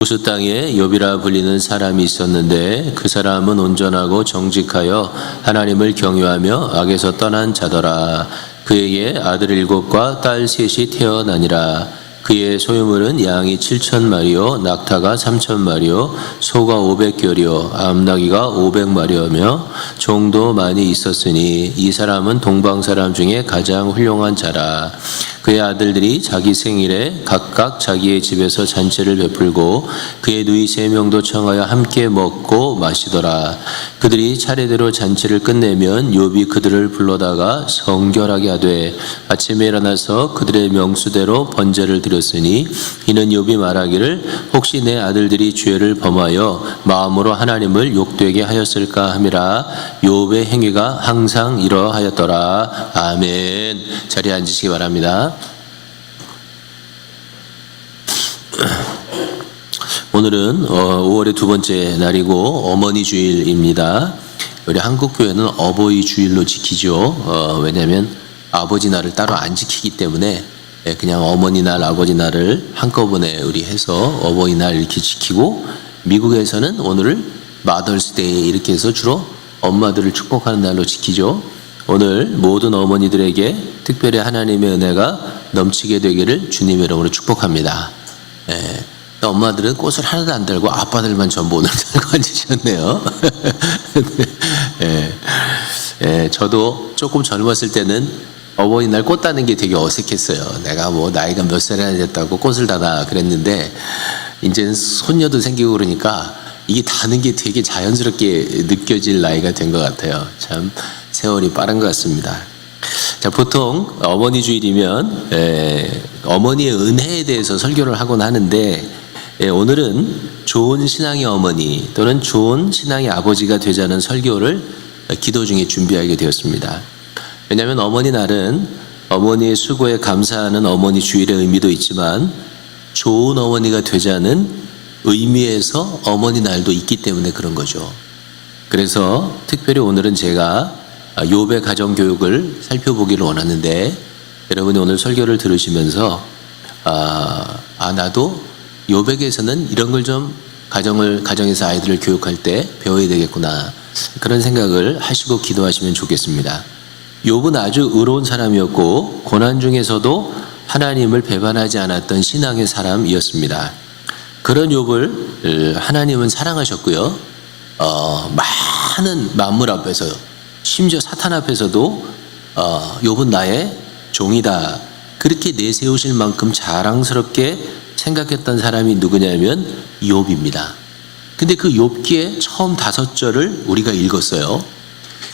우스 땅에 욥이라 불리는 사람이 있었는데 그 사람은 온전하고 정직하여 하나님을 경유하며 악에서 떠난 자더라. 그에게 아들 7과 딸 3이 태어나니라. 그의 소유물은 양이 7,000마리요 낙타가 3,000마리요 소가 500결이요 암나귀가 500마리여며 종도 많이 있었으니 이 사람은 동방 사람 중에 가장 훌륭한 자라. 그의 아들들이 자기 생일에 각각 자기의 집에서 잔치를 베풀고 그의 누이 3명도 청하여 함께 먹고 마시더라. 그들이 차례대로 잔치를 끝내면 욥이 그들을 불러다가 성결하게 하되 아침에 일어나서 그들의 명수대로 번제를 드렸으니 이는 욥이 말하기를 혹시 내 아들들이 죄를 범하여 마음으로 하나님을 욕되게 하였을까 함이라. 욥의 행위가 항상 이러하였더라. 아멘. 자리에 앉으시기 바랍니다. 오늘은 5월의 두 번째 날이고 어머니 주일입니다. 우리 한국 교회는 어버이 주일로 지키죠. 왜냐하면 아버지 날을 따로 안 지키기 때문에 그냥 어머니 날, 아버지 날을 한꺼번에 우리 해서 어버이날 이렇게 지키고, 미국에서는 오늘을 마더스데이 이렇게 해서 주로 엄마들을 축복하는 날로 지키죠. 오늘 모든 어머니들에게 특별히 하나님의 은혜가 넘치게 되기를 주님의 이름으로 축복합니다. 엄마들은 꽃을 하나도 안 달고 아빠들만 전부 오늘 달고 앉으셨네요. 저도 조금 젊었을 때는 어버이날 꽃 다는 게 되게 어색했어요. 내가 뭐 나이가 몇 살이나 됐다고 꽃을 다나 그랬는데, 이제는 손녀도 생기고 그러니까 이게 다는 게 되게 자연스럽게 느껴질 나이가 된 것 같아요. 참 세월이 빠른 것 같습니다. 자, 보통 어머니 주일이면 어머니의 은혜에 대해서 설교를 하곤 하는데, 오늘은 좋은 신앙의 어머니 또는 좋은 신앙의 아버지가 되자는 설교를 기도 중에 준비하게 되었습니다. 왜냐하면 어머니 날은 어머니의 수고에 감사하는 어머니 주일의 의미도 있지만 좋은 어머니가 되자는 의미에서 어머니 날도 있기 때문에 그런 거죠. 그래서 특별히 오늘은 제가 욥의 가정교육을 살펴보기를 원하는데, 여러분이 오늘 설교를 들으시면서 나도 욥에게서는 이런 걸 좀 가정에서 아이들을 교육할 때 배워야 되겠구나, 그런 생각을 하시고 기도하시면 좋겠습니다. 욥은 아주 의로운 사람이었고 고난 중에서도 하나님을 배반하지 않았던 신앙의 사람이었습니다. 그런 욥을 하나님은 사랑하셨고요. 많은 만물 앞에서, 심지어 사탄 앞에서도 욥은 나의 종이다, 그렇게 내세우실 만큼 자랑스럽게 생각했던 사람이 누구냐면 욥입니다. 근데 그 욥기의 처음 5절을 우리가 읽었어요.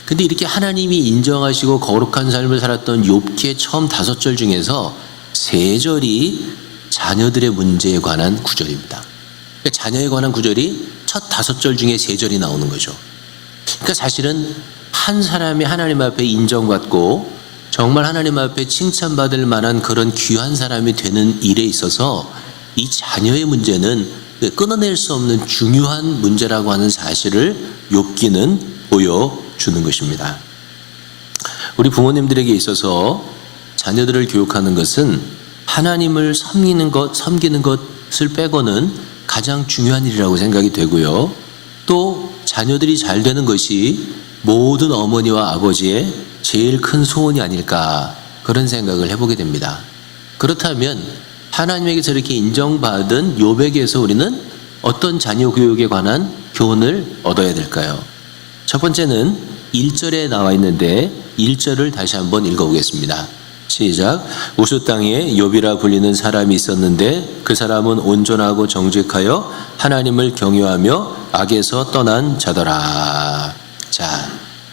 근데 이렇게 하나님이 인정하시고 거룩한 삶을 살았던 욥기의 처음 5절 중에서 3절이 자녀들의 문제에 관한 구절입니다. 그러니까 자녀에 관한 구절이 첫 5절 중에 3절이 나오는 거죠. 그러니까 사실은 한 사람이 하나님 앞에 인정받고 정말 하나님 앞에 칭찬받을 만한 그런 귀한 사람이 되는 일에 있어서 이 자녀의 문제는 끊어낼 수 없는 중요한 문제라고 하는 사실을 욥기는 보여주는 것입니다. 우리 부모님들에게 있어서 자녀들을 교육하는 것은 하나님을 섬기는 것을 빼고는 가장 중요한 일이라고 생각이 되고요. 또 자녀들이 잘 되는 것이 모든 어머니와 아버지의 제일 큰 소원이 아닐까, 그런 생각을 해보게 됩니다. 그렇다면 하나님에게서 이렇게 인정받은 욥에게서 우리는 어떤 자녀 교육에 관한 교훈을 얻어야 될까요? 첫 번째는 1절에 나와 있는데 1절을 다시 한번 읽어보겠습니다. 시작. 우스 땅에 욥이라 불리는 사람이 있었는데 그 사람은 온전하고 정직하여 하나님을 경유하며 악에서 떠난 자더라. 자,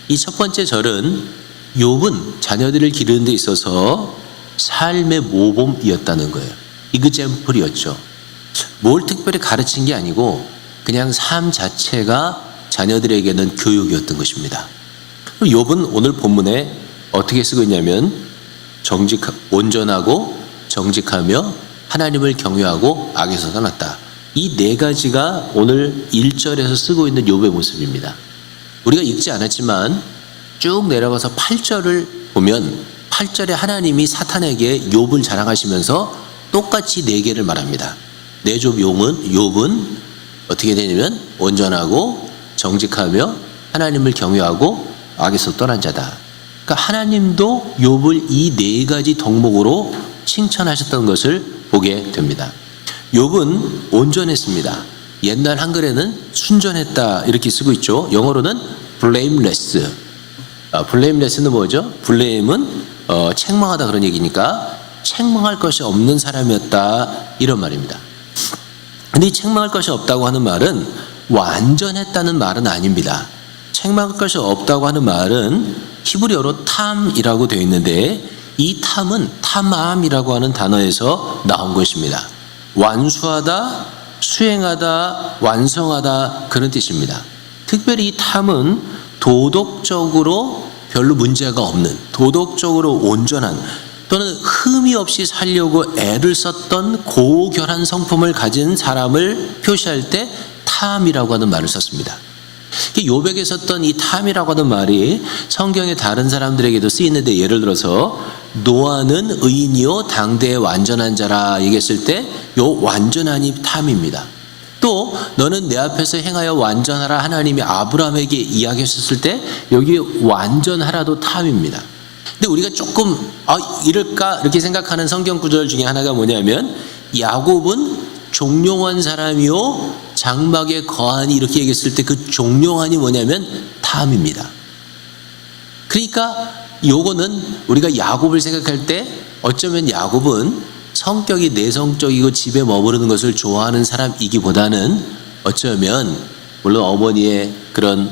이 첫 번째 절은 욥은 자녀들을 기르는 데 있어서 삶의 모범이었다는 거예요. 이그잼플이었죠. 뭘 특별히 가르친 게 아니고 그냥 삶 자체가 자녀들에게는 교육이었던 것입니다. 욥은 오늘 본문에 어떻게 쓰고 있냐면 온전하고 정직하며 하나님을 경유하고 악에서 떠났다. 이 4가지가 오늘 1절에서 쓰고 있는 욥의 모습입니다. 우리가 읽지 않았지만 쭉 내려가서 8절을 보면 8절에 하나님이 사탄에게 욥을 자랑하시면서 똑같이 4개를 말합니다. 내조 욥은 어떻게 되냐면 온전하고 정직하며 하나님을 경외하고 악에서 떠난 자다. 그러니까 하나님도 욥을 이 네 가지 덕목으로 칭찬하셨던 것을 보게 됩니다. 욥은 온전했습니다. 옛날 한글에는 순전했다 이렇게 쓰고 있죠. 영어로는 blameless. blameless는 뭐죠? blame은 책망하다 그런 얘기니까 책망할 것이 없는 사람이었다 이런 말입니다. 근데 이 책망할 것이 없다고 하는 말은 완전했다는 말은 아닙니다. 책망할 것이 없다고 하는 말은 히브리어로 탐이라고 되어 있는데 이 탐은 탐암이라고 하는 단어에서 나온 것입니다. 완수하다, 수행하다, 완성하다 그런 뜻입니다. 특별히 이 탐은 도덕적으로 별로 문제가 없는, 도덕적으로 온전한 또는 흠이 없이 살려고 애를 썼던 고결한 성품을 가진 사람을 표시할 때 탐이라고 하는 말을 썼습니다. 욥에게 썼던 이 탐이라고 하는 말이 성경의 다른 사람들에게도 쓰이는데, 예를 들어서 노아는 의인이요 당대의 완전한 자라 얘기했을 때 요 완전한이 탐입니다. 또 너는 내 앞에서 행하여 완전하라 하나님이 아브라함에게 이야기하셨을 때 여기 완전하라도 탐입니다. 근데 우리가 조금 이럴까 이렇게 생각하는 성경 구절 중에 하나가 뭐냐면 야곱은 종용한 사람이요 장막에 거하니 이렇게 얘기했을 때 그 종용한이 뭐냐면 탐입니다. 그러니까 요거는 우리가 야곱을 생각할 때 어쩌면 야곱은 성격이 내성적이고 집에 머무르는 것을 좋아하는 사람이기보다는 어쩌면 물론 어머니의 그런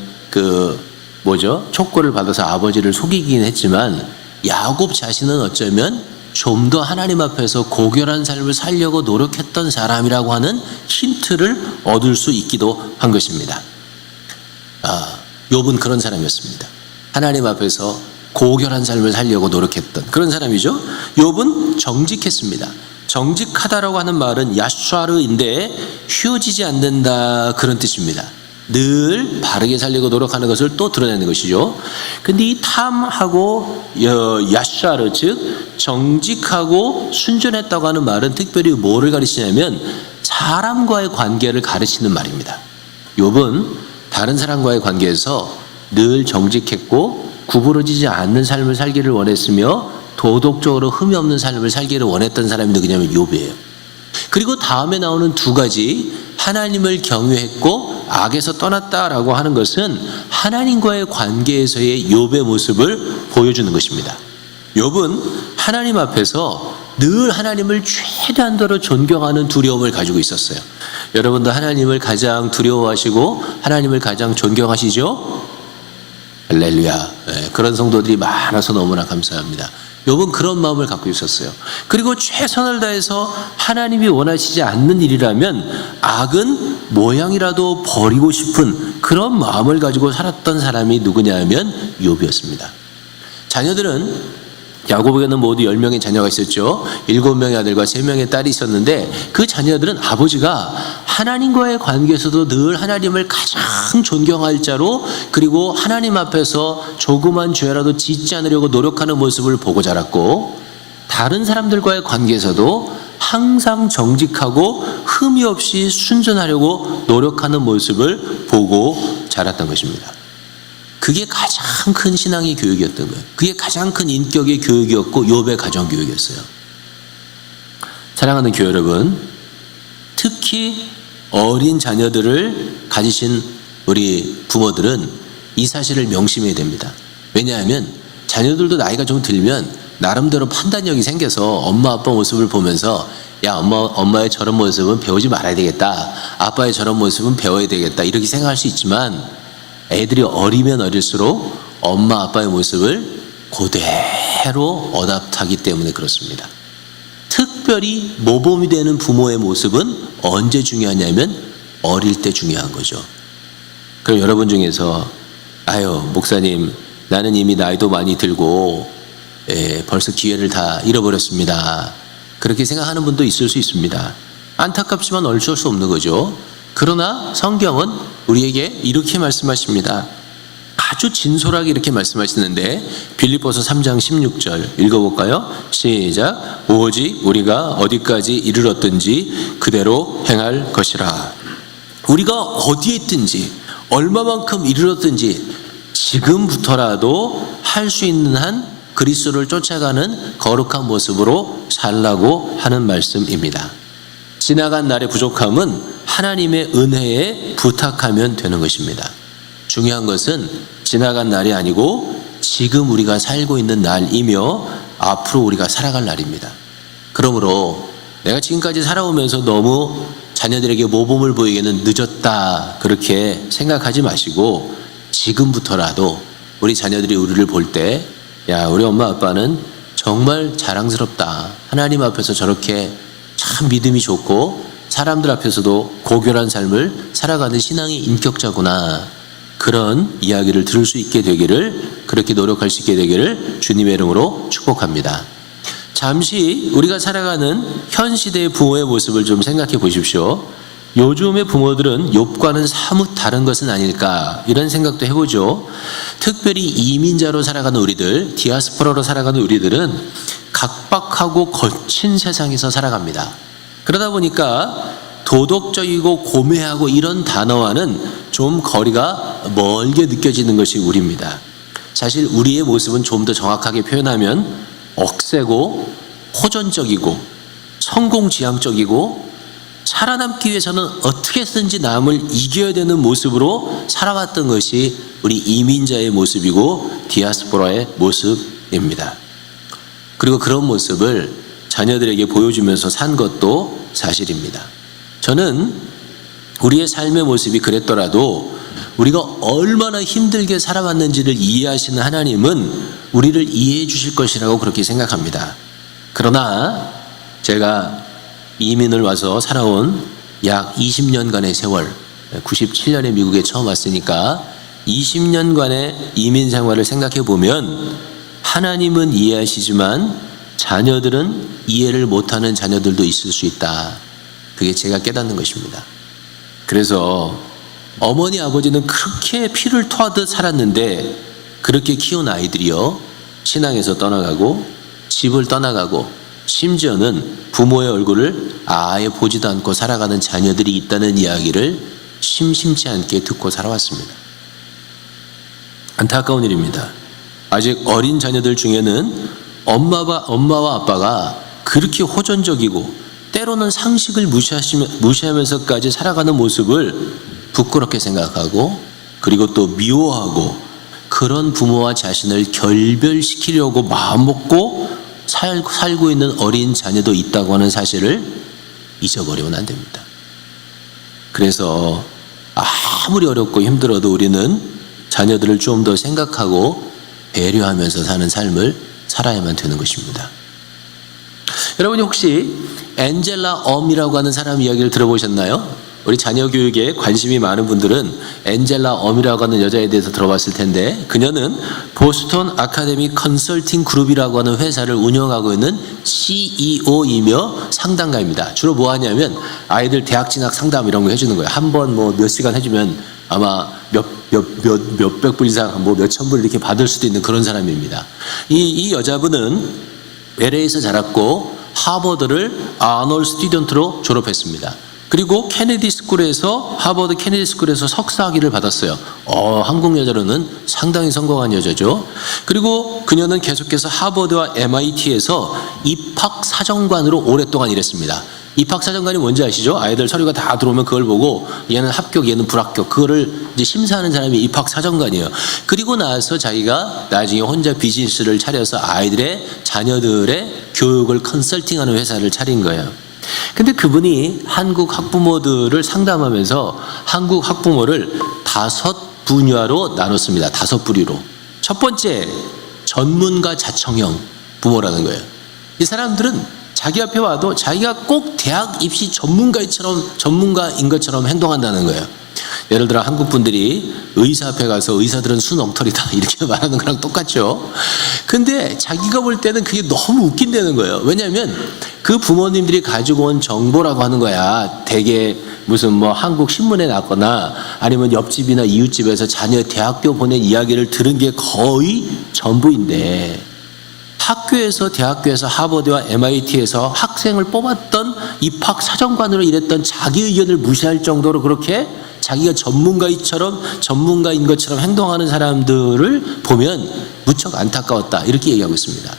촉구를 받아서 아버지를 속이긴 했지만 야곱 자신은 어쩌면 좀 더 하나님 앞에서 고결한 삶을 살려고 노력했던 사람이라고 하는 힌트를 얻을 수 있기도 한 것입니다. 욥은 그런 사람이었습니다. 하나님 앞에서 고결한 삶을 살려고 노력했던 그런 사람이죠. 욥은 정직했습니다. 정직하다라고 하는 말은 야슈아르인데 휘어지지 않는다 그런 뜻입니다. 늘 바르게 살려고 노력하는 것을 또 드러내는 것이죠. 근데 이 탐하고 야슈아르 즉 정직하고 순전했다고 하는 말은 특별히 뭐를 가르치냐면 사람과의 관계를 가르치는 말입니다. 욥은 다른 사람과의 관계에서 늘 정직했고 구부러지지 않는 삶을 살기를 원했으며 도덕적으로 흠이 없는 삶을 살기를 원했던 사람이 누구냐면 욥이에요. 그리고 다음에 나오는 두 가지 하나님을 경외했고 악에서 떠났다라고 하는 것은 하나님과의 관계에서의 욥의 모습을 보여주는 것입니다. 욥은 하나님 앞에서 늘 하나님을 최대한도로 존경하는 두려움을 가지고 있었어요. 여러분도 하나님을 가장 두려워하시고 하나님을 가장 존경하시죠? 할렐루야. 그런 성도들이 많아서 너무나 감사합니다. 욥은 그런 마음을 갖고 있었어요. 그리고 최선을 다해서 하나님이 원하시지 않는 일이라면 악은 모양이라도 버리고 싶은 그런 마음을 가지고 살았던 사람이 누구냐 하면 욥이었습니다. 자녀들은 야곱에게는 모두 10명의 자녀가 있었죠. 7명의 아들과 3명의 딸이 있었는데 그 자녀들은 아버지가 하나님과의 관계에서도 늘 하나님을 가장 존경할 자로, 그리고 하나님 앞에서 조그만 죄라도 짓지 않으려고 노력하는 모습을 보고 자랐고, 다른 사람들과의 관계에서도 항상 정직하고 흠이 없이 순전하려고 노력하는 모습을 보고 자랐던 것입니다. 그게 가장 큰 신앙의 교육이었던 거예요. 그게 가장 큰 인격의 교육이었고 욥의 가정 교육이었어요. 사랑하는 교회 여러분, 특히 어린 자녀들을 가지신 우리 부모들은 이 사실을 명심해야 됩니다. 왜냐하면 자녀들도 나이가 좀 들면 나름대로 판단력이 생겨서 엄마 아빠 모습을 보면서 야 엄마의 저런 모습은 배우지 말아야 되겠다, 아빠의 저런 모습은 배워야 되겠다 이렇게 생각할 수 있지만 애들이 어리면 어릴수록 엄마 아빠의 모습을 그대로 어답하기 때문에 그렇습니다. 특별히 모범이 되는 부모의 모습은 언제 중요하냐면 어릴 때 중요한 거죠. 그럼 여러분 중에서 목사님 나는 이미 나이도 많이 들고 벌써 기회를 다 잃어버렸습니다, 그렇게 생각하는 분도 있을 수 있습니다. 안타깝지만 어쩔 수 없는 거죠. 그러나 성경은 우리에게 이렇게 말씀하십니다. 아주 진솔하게 이렇게 말씀하시는데 빌립보서 3장 16절 읽어볼까요? 시작. 오직 우리가 어디까지 이르렀든지 그대로 행할 것이라. 우리가 어디에 있든지 얼마만큼 이르렀든지 지금부터라도 할 수 있는 한 그리스도를 쫓아가는 거룩한 모습으로 살라고 하는 말씀입니다. 지나간 날의 부족함은 하나님의 은혜에 부탁하면 되는 것입니다. 중요한 것은 지나간 날이 아니고 지금 우리가 살고 있는 날이며 앞으로 우리가 살아갈 날입니다. 그러므로 내가 지금까지 살아오면서 너무 자녀들에게 모범을 보이기에는 늦었다 그렇게 생각하지 마시고 지금부터라도 우리 자녀들이 우리를 볼 때 야, 우리 엄마 아빠는 정말 자랑스럽다. 하나님 앞에서 저렇게 참 믿음이 좋고 사람들 앞에서도 고결한 삶을 살아가는 신앙의 인격자구나. 그런 이야기를 들을 수 있게 되기를, 그렇게 노력할 수 있게 되기를 주님의 이름으로 축복합니다. 잠시 우리가 살아가는 현 시대의 부모의 모습을 좀 생각해 보십시오. 요즘의 부모들은 욥과는 사뭇 다른 것은 아닐까 이런 생각도 해보죠. 특별히 이민자로 살아가는 우리들, 디아스포라로 살아가는 우리들은 각박하고 거친 세상에서 살아갑니다. 그러다 보니까 도덕적이고 고매하고 이런 단어와는 좀 거리가 멀게 느껴지는 것이 우리입니다. 사실 우리의 모습은 좀 더 정확하게 표현하면 억세고 호전적이고 성공지향적이고 살아남기 위해서는 어떻게든지 남을 이겨야 되는 모습으로 살아왔던 것이 우리 이민자의 모습이고 디아스포라의 모습입니다. 그리고 그런 모습을 자녀들에게 보여주면서 산 것도 사실입니다. 저는 우리의 삶의 모습이 그랬더라도 우리가 얼마나 힘들게 살아왔는지를 이해하시는 하나님은 우리를 이해해 주실 것이라고 그렇게 생각합니다. 그러나 제가 이민을 와서 살아온 약 20년간의 세월, 97년에 미국에 처음 왔으니까 20년간의 이민 생활을 생각해 보면 하나님은 이해하시지만 자녀들은 이해를 못하는 자녀들도 있을 수 있다. 그게 제가 깨닫는 것입니다. 그래서 어머니 아버지는 그렇게 피를 토하듯 살았는데 그렇게 키운 아이들이요, 신앙에서 떠나가고 집을 떠나가고 심지어는 부모의 얼굴을 아예 보지도 않고 살아가는 자녀들이 있다는 이야기를 심심치 않게 듣고 살아왔습니다. 안타까운 일입니다. 아직 어린 자녀들 중에는 엄마와 아빠가 그렇게 호전적이고 때로는 상식을 무시하면서까지 살아가는 모습을 부끄럽게 생각하고 그리고 또 미워하고 그런 부모와 자신을 결별시키려고 마음먹고 살고 있는 어린 자녀도 있다고 하는 사실을 잊어버리면 안 됩니다. 그래서 아무리 어렵고 힘들어도 우리는 자녀들을 좀 더 생각하고 배려하면서 사는 삶을 살아야만 되는 것입니다. 여러분이 혹시 엔젤라 엄이라고 하는 사람 이야기를 들어보셨나요? 우리 자녀 교육에 관심이 많은 분들은 엔젤라 엄이라고 하는 여자에 대해서 들어봤을 텐데, 그녀는 보스턴 아카데미 컨설팅 그룹이라고 하는 회사를 운영하고 있는 CEO이며 상담가입니다. 주로 뭐 하냐면 아이들 대학 진학 상담 이런 거 해주는 거예요. 한 번 뭐 몇 시간 해주면 아마 몇백 불 이상, 뭐 몇천 불 이렇게 받을 수도 있는 그런 사람입니다. 이 여자분은 LA에서 자랐고 하버드를 아놀 스튜던트로 졸업했습니다. 그리고 하버드 케네디 스쿨에서 석사학위를 받았어요. 한국 여자로는 상당히 성공한 여자죠. 그리고 그녀는 계속해서 하버드와 MIT에서 입학사정관으로 오랫동안 일했습니다. 입학사정관이 뭔지 아시죠? 아이들 서류가 다 들어오면 그걸 보고 얘는 합격, 얘는 불합격, 그거를 이제 심사하는 사람이 입학사정관이에요. 그리고 나서 자기가 나중에 혼자 비즈니스를 차려서 자녀들의 교육을 컨설팅하는 회사를 차린 거예요. 근데 그분이 한국 학부모들을 상담하면서 한국 학부모를 5분야로 나눴습니다. 5부류로. 첫 번째, 전문가 자청형 부모라는 거예요. 이 사람들은 자기 앞에 와도 자기가 꼭 대학 입시 전문가인 것처럼 행동한다는 거예요. 예를 들어 한국 분들이 의사 앞에 가서 의사들은 순엉터리다 이렇게 말하는 거랑 똑같죠. 근데 자기가 볼 때는 그게 너무 웃긴다는 거예요. 왜냐하면 그 부모님들이 가지고 온 정보라고 하는 거야. 되게 무슨 뭐 한국 신문에 났거나 아니면 옆집이나 이웃집에서 자녀 대학교 보낸 이야기를 들은 게 거의 전부인데, 학교에서 대학교에서 하버드와 MIT에서 학생을 뽑았던 입학 사정관으로 일했던 자기 의견을 무시할 정도로 그렇게 자기가 전문가인 것처럼 행동하는 사람들을 보면 무척 안타까웠다, 이렇게 얘기하고 있습니다.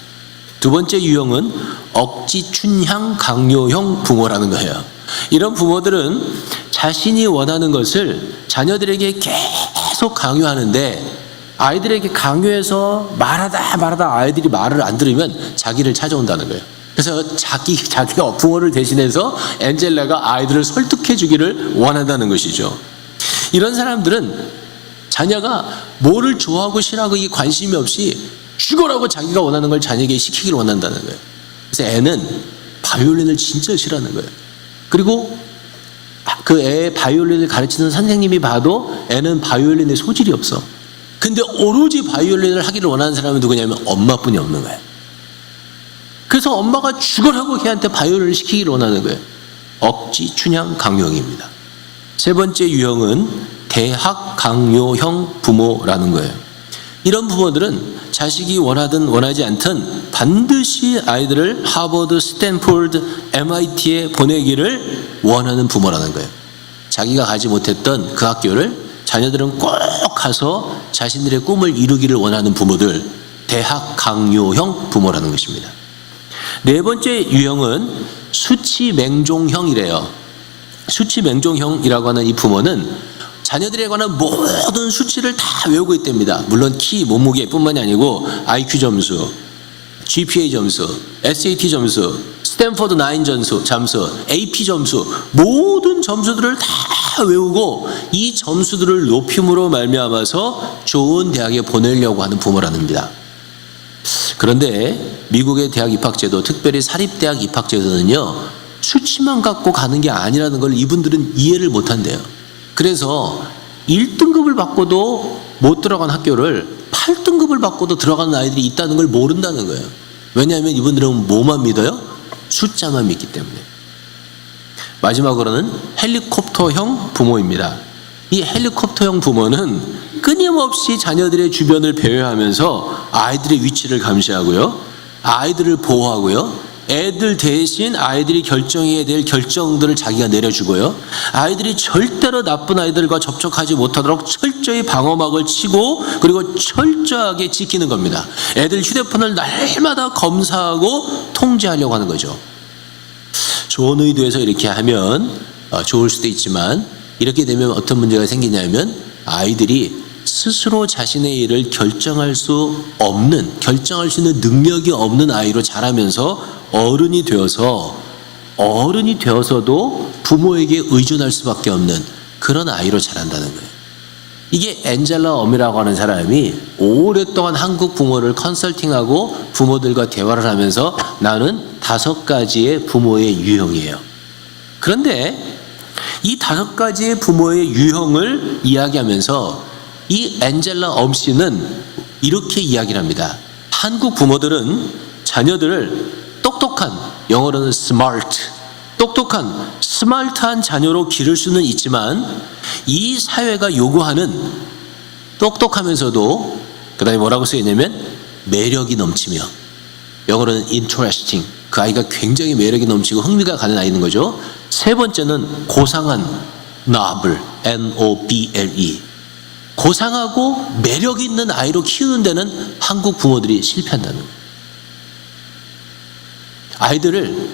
두 번째 유형은 억지 춘향 강요형 부모라는 거예요. 이런 부모들은 자신이 원하는 것을 자녀들에게 계속 강요하는데, 아이들에게 강요해서 말하다 아이들이 말을 안 들으면 자기를 찾아온다는 거예요. 그래서 자기가 부모를 대신해서 엔젤라가 아이들을 설득해 주기를 원한다는 것이죠. 이런 사람들은 자녀가 뭐를 좋아하고 싫어하고 이게 관심이 없이 죽어라고 자기가 원하는 걸 자녀에게 시키기를 원한다는 거예요. 그래서 애는 바이올린을 진짜 싫어하는 거예요. 그리고 그 애 바이올린을 가르치는 선생님이 봐도 애는 바이올린에 소질이 없어. 근데 오로지 바이올린을 하기를 원하는 사람은 누구냐면 엄마뿐이 없는 거예요. 그래서 엄마가 죽어라고 걔한테 바이올린을 시키기를 원하는 거예요. 억지 춘향 강요형입니다. 세 번째 유형은 대학 강요형 부모라는 거예요. 이런 부모들은 자식이 원하든 원하지 않든 반드시 아이들을 하버드, 스탠포드, MIT에 보내기를 원하는 부모라는 거예요. 자기가 가지 못했던 그 학교를 자녀들은 꼭 가서 자신들의 꿈을 이루기를 원하는 부모들, 대학 강요형 부모라는 것입니다. 네 번째 유형은 수치 맹종형이래요. 수치 맹종형이라고 하는 이 부모는 자녀들에 관한 모든 수치를 다 외우고 있답니다. 물론 키, 몸무게뿐만이 아니고 IQ 점수, GPA 점수, SAT 점수, 스탠퍼드 9 점수, AP 점수, 모든 점수들을 다 외우고 이 점수들을 높임으로 말미암아서 좋은 대학에 보내려고 하는 부모랍니다. 그런데 미국의 대학 입학제도, 특별히 사립대학 입학제도는요, 수치만 갖고 가는 게 아니라는 걸 이분들은 이해를 못한대요. 그래서 1등급을 받고도 못 들어간 학교를 8등급을 받고도 들어가는 아이들이 있다는 걸 모른다는 거예요. 왜냐하면 이분들은 뭐만 믿어요? 숫자만 믿기 때문에. 마지막으로는 헬리콥터형 부모입니다. 이 헬리콥터형 부모는 끊임없이 자녀들의 주변을 배회하면서 아이들의 위치를 감시하고요, 아이들을 보호하고요, 애들 대신 아이들이 결정해야 될 결정들을 자기가 내려주고요, 아이들이 절대로 나쁜 아이들과 접촉하지 못하도록 철저히 방어막을 치고 그리고 철저하게 지키는 겁니다. 애들 휴대폰을 날마다 검사하고 통제하려고 하는 거죠. 좋은 의도에서 이렇게 하면 좋을 수도 있지만, 이렇게 되면 어떤 문제가 생기냐면 아이들이 스스로 자신의 일을 결정할 수 있는 능력이 없는 아이로 자라면서 어른이 되어서도 부모에게 의존할 수밖에 없는 그런 아이로 자란다는 거예요. 이게 엔젤라 엄이라고 하는 사람이 오랫동안 한국 부모를 컨설팅하고 부모들과 대화를 하면서 나는 5가지의 부모의 유형이에요. 그런데 이 5가지의 부모의 유형을 이야기하면서 이 엔젤라 엄 씨는 이렇게 이야기를 합니다. 한국 부모들은 자녀들을 똑똑한, 영어로는 smart, 똑똑한, 스마트한 자녀로 기를 수는 있지만 이 사회가 요구하는 똑똑하면서도 그 다음에 뭐라고 쓰여있냐면 매력이 넘치며, 영어로는 interesting, 그 아이가 굉장히 매력이 넘치고 흥미가 가는 아이인 거죠. 세 번째는 고상한, noble, N-O-B-L-E, 고상하고 매력 있는 아이로 키우는 데는 한국 부모들이 실패한다는 거예요. 아이들을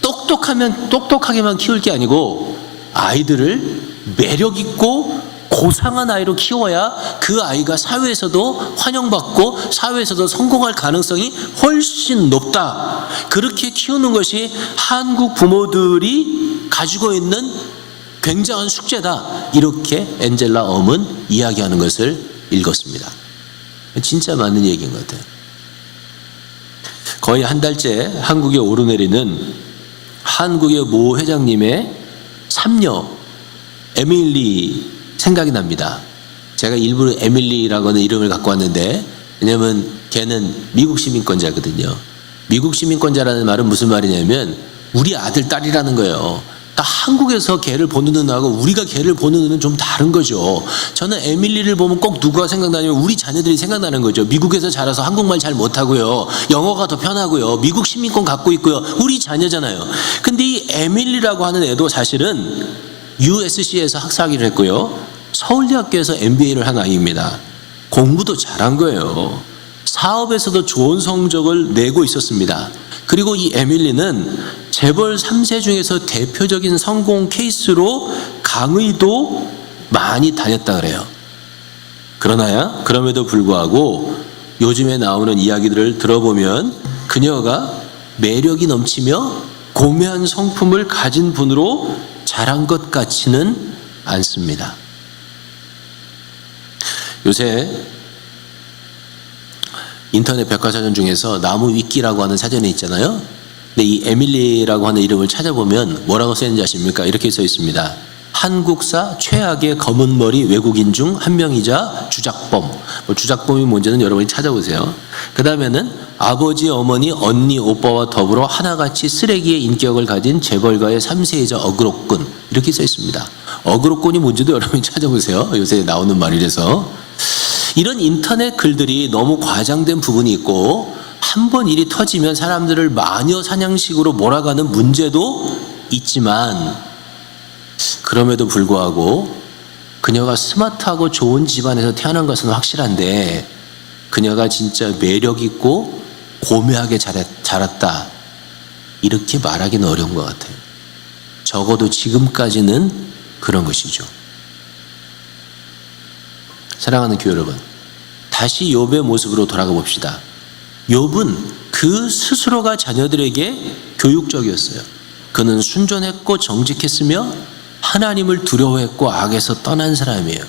똑똑하게만 키울 게 아니고 아이들을 매력 있고 고상한 아이로 키워야 그 아이가 사회에서도 환영받고 사회에서도 성공할 가능성이 훨씬 높다. 그렇게 키우는 것이 한국 부모들이 가지고 있는 굉장한 숙제다. 이렇게 엔젤라 엄은 이야기하는 것을 읽었습니다. 진짜 맞는 얘기인 것 같아요. 거의 한 달째 한국에 오르내리는 한국의 모 회장님의 삼녀 에밀리 생각이 납니다. 제가 일부러 에밀리라고 하는 이름을 갖고 왔는데, 왜냐하면 걔는 미국 시민권자거든요. 미국 시민권자라는 말은 무슨 말이냐면 우리 아들, 딸이라는 거예요. 다 한국에서 개를 보는 눈하고 우리가 개를 보는 눈은 좀 다른 거죠. 저는 에밀리를 보면 꼭 누가 생각나냐면 우리 자녀들이 생각나는 거죠. 미국에서 자라서 한국말 잘 못하고요. 영어가 더 편하고요. 미국 시민권 갖고 있고요. 우리 자녀잖아요. 근데 이 에밀리라고 하는 애도 사실은 USC에서 학사학위를 했고요. 서울대학교에서 MBA를 한 아이입니다. 공부도 잘한 거예요. 사업에서도 좋은 성적을 내고 있었습니다. 그리고 이 에밀리는 재벌 3세 중에서 대표적인 성공 케이스로 강의도 많이 다녔다 그래요. 그럼에도 불구하고 요즘에 나오는 이야기들을 들어보면 그녀가 매력이 넘치며 고매한 성품을 가진 분으로 자란 것 같지는 않습니다. 요새 인터넷 백과사전 중에서 나무 위키라고 하는 사전이 있잖아요. 근데 이 에밀리라고 하는 이름을 찾아보면 뭐라고 써있는지 아십니까? 이렇게 써 있습니다. 한국사 최악의 검은 머리 외국인 중 한 명이자 주작범. 주작범이 뭔지는 여러분이 찾아보세요. 그 다음에는 아버지, 어머니, 언니, 오빠와 더불어 하나같이 쓰레기의 인격을 가진 재벌가의 3세이자 어그로꾼. 이렇게 써 있습니다. 어그로꾼이 뭔지도 여러분이 찾아보세요. 요새 나오는 말이라서. 이런 인터넷 글들이 너무 과장된 부분이 있고 한번 일이 터지면 사람들을 마녀 사냥식으로 몰아가는 문제도 있지만 그럼에도 불구하고 그녀가 스마트하고 좋은 집안에서 태어난 것은 확실한데 그녀가 진짜 매력 있고 고매하게 자랐다 이렇게 말하기는 어려운 것 같아요. 적어도 지금까지는 그런 것이죠. 사랑하는 교회 여러분, 다시 욥의 모습으로 돌아가 봅시다. 욥은 그 스스로가 자녀들에게 교육적이었어요. 그는 순전했고 정직했으며 하나님을 두려워했고 악에서 떠난 사람이에요.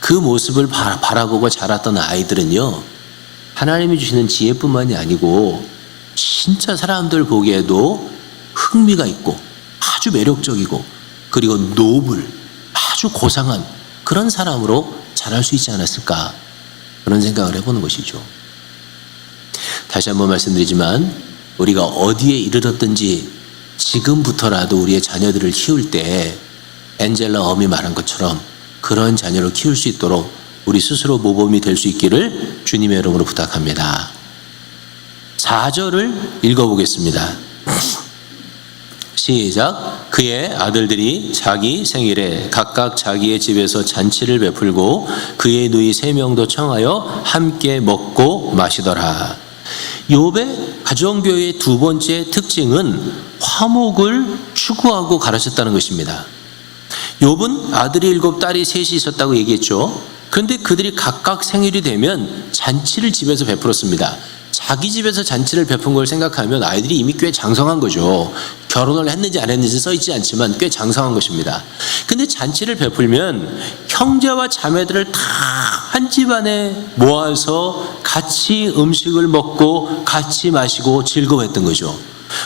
그 모습을 바라보고 자랐던 아이들은요, 하나님이 주시는 지혜뿐만이 아니고 진짜 사람들 보기에도 흥미가 있고 아주 매력적이고 그리고 노블, 아주 고상한 그런 사람으로 자랄 수 있지 않았을까, 그런 생각을 해보는 것이죠. 다시 한번 말씀드리지만 우리가 어디에 이르렀든지 지금부터라도 우리의 자녀들을 키울 때 엔젤라 엄이 말한 것처럼 그런 자녀를 키울 수 있도록 우리 스스로 모범이 될 수 있기를 주님의 이름으로 부탁합니다. 4절을 읽어보겠습니다. 시작. 그의 아들들이 자기 생일에 각각 자기의 집에서 잔치를 베풀고 그의 누이 3명도 청하여 함께 먹고 마시더라. 욥의 가정교회의 두 번째 특징은 화목을 추구하고 가르쳤다는 것입니다. 욥은 아들이 7, 딸이 3이 있었다고 얘기했죠. 그런데 그들이 각각 생일이 되면 잔치를 집에서 베풀었습니다. 자기 집에서 잔치를 베푼 걸 생각하면 아이들이 이미 꽤 장성한 거죠. 결혼을 했는지 안 했는지 써있지 않지만 꽤 장성한 것입니다. 근데 잔치를 베풀면 형제와 자매들을 다 한 집안에 모아서 같이 음식을 먹고 같이 마시고 즐거워했던 거죠.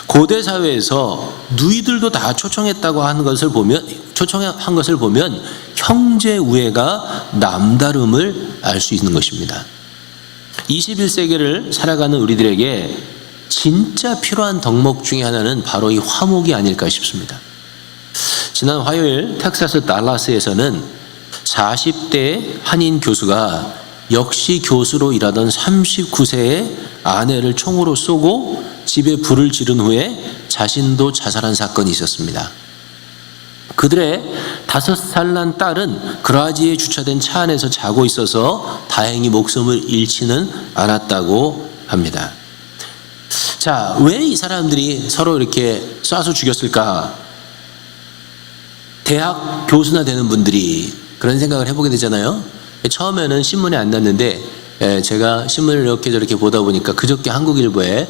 고대 사회에서 누이들도 다 초청한 것을 보면 형제 우애가 남다름을 알 수 있는 것입니다. 21세기를 살아가는 우리들에게 진짜 필요한 덕목 중에 하나는 바로 이 화목이 아닐까 싶습니다. 지난 화요일 텍사스 달라스에서는 40대 한인 교수가 역시 교수로 일하던 39세의 아내를 총으로 쏘고 집에 불을 지른 후에 자신도 자살한 사건이 있었습니다. 그들의 5살 난 딸은 그라지에 주차된 차 안에서 자고 있어서 다행히 목숨을 잃지는 않았다고 합니다. 자, 왜 이 사람들이 서로 이렇게 쏴서 죽였을까? 대학 교수나 되는 분들이 그런 생각을 해보게 되잖아요. 처음에는 신문에 안 났는데 제가 신문을 이렇게 저렇게 보다 보니까 그저께 한국일보에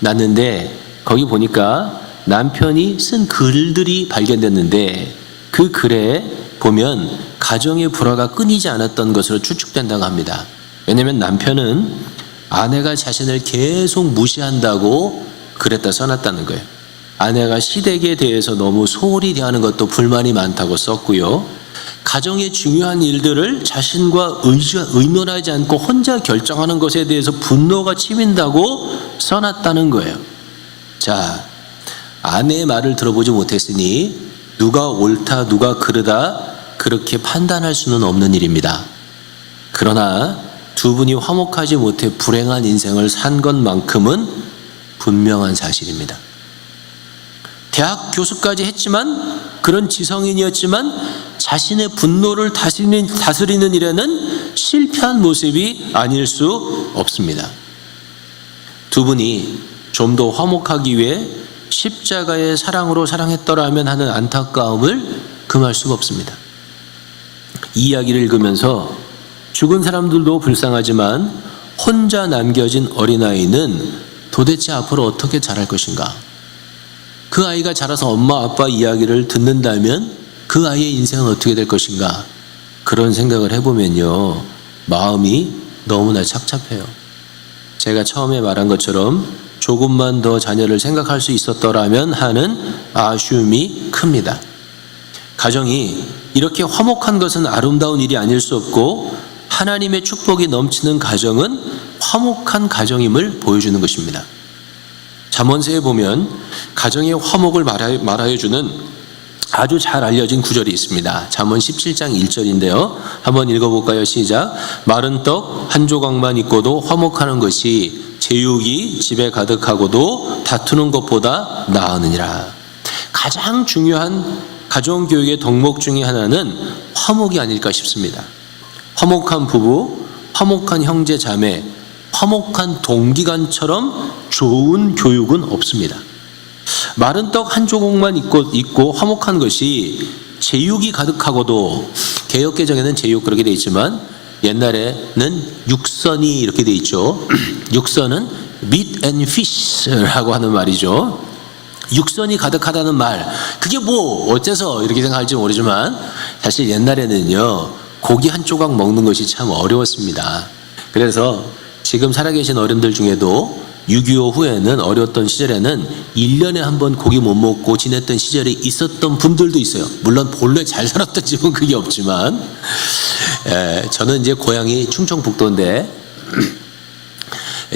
났는데 거기 보니까 남편이 쓴 글들이 발견됐는데 그 글에 보면 가정의 불화가 끊이지 않았던 것으로 추측된다고 합니다. 왜냐하면 남편은 아내가 자신을 계속 무시한다고 글에다 써놨다는 거예요. 아내가 시댁에 대해서 너무 소홀히 대하는 것도 불만이 많다고 썼고요. 가정의 중요한 일들을 자신과 의논하지 않고 혼자 결정하는 것에 대해서 분노가 치민다고 써놨다는 거예요. 자, 아내의 말을 들어보지 못했으니 누가 옳다 누가 그르다 그렇게 판단할 수는 없는 일입니다. 그러나 두 분이 화목하지 못해 불행한 인생을 산 것만큼은 분명한 사실입니다. 대학 교수까지 했지만 그런 지성인이었지만 자신의 분노를 다스리는 일에는 실패한 모습이 아닐 수 없습니다. 두 분이 좀 더 화목하기 위해 십자가의 사랑으로 사랑했더라면 하는 안타까움을 금할 수가 없습니다. 이 이야기를 읽으면서 죽은 사람들도 불쌍하지만 혼자 남겨진 어린아이는 도대체 앞으로 어떻게 자랄 것인가? 그 아이가 자라서 엄마 아빠 이야기를 듣는다면 그 아이의 인생은 어떻게 될 것인가? 그런 생각을 해보면요, 마음이 너무나 착잡해요. 제가 처음에 말한 것처럼 조금만 더 자녀를 생각할 수 있었더라면 하는 아쉬움이 큽니다. 가정이 이렇게 화목한 것은 아름다운 일이 아닐 수 없고 하나님의 축복이 넘치는 가정은 화목한 가정임을 보여주는 것입니다. 잠언서에 보면 가정의 화목을 말하여주는 아주 잘 알려진 구절이 있습니다. 잠언 17장 1절인데요. 한번 읽어볼까요? 시작. 마른 떡 한 조각만 있고도 화목하는 것이 제육이 집에 가득하고도 다투는 것보다 나으니라. 가장 중요한 가정교육의 덕목 중에 하나는 화목이 아닐까 싶습니다. 화목한 부부, 화목한 형제 자매, 화목한 동기간처럼 좋은 교육은 없습니다. 마른 떡 한 조각만 있고 화목한 것이 제육이 가득하고도, 개역개정에는 제육 그렇게 되어 있지만 옛날에는 육선이 이렇게 되어 있죠. 육선은 meat and fish라고 하는 말이죠. 육선이 가득하다는 말, 그게 뭐 어째서 이렇게 생각할지 모르지만 사실 옛날에는요, 고기 한 조각 먹는 것이 참 어려웠습니다. 그래서 지금 살아계신 어른들 중에도 6.25 후에는, 어려웠던 시절에는 1년에 한 번 고기 못 먹고 지냈던 시절이 있었던 분들도 있어요. 물론 본래 잘 살았던 집은 그게 없지만, 저는 이제 고향이 충청북도인데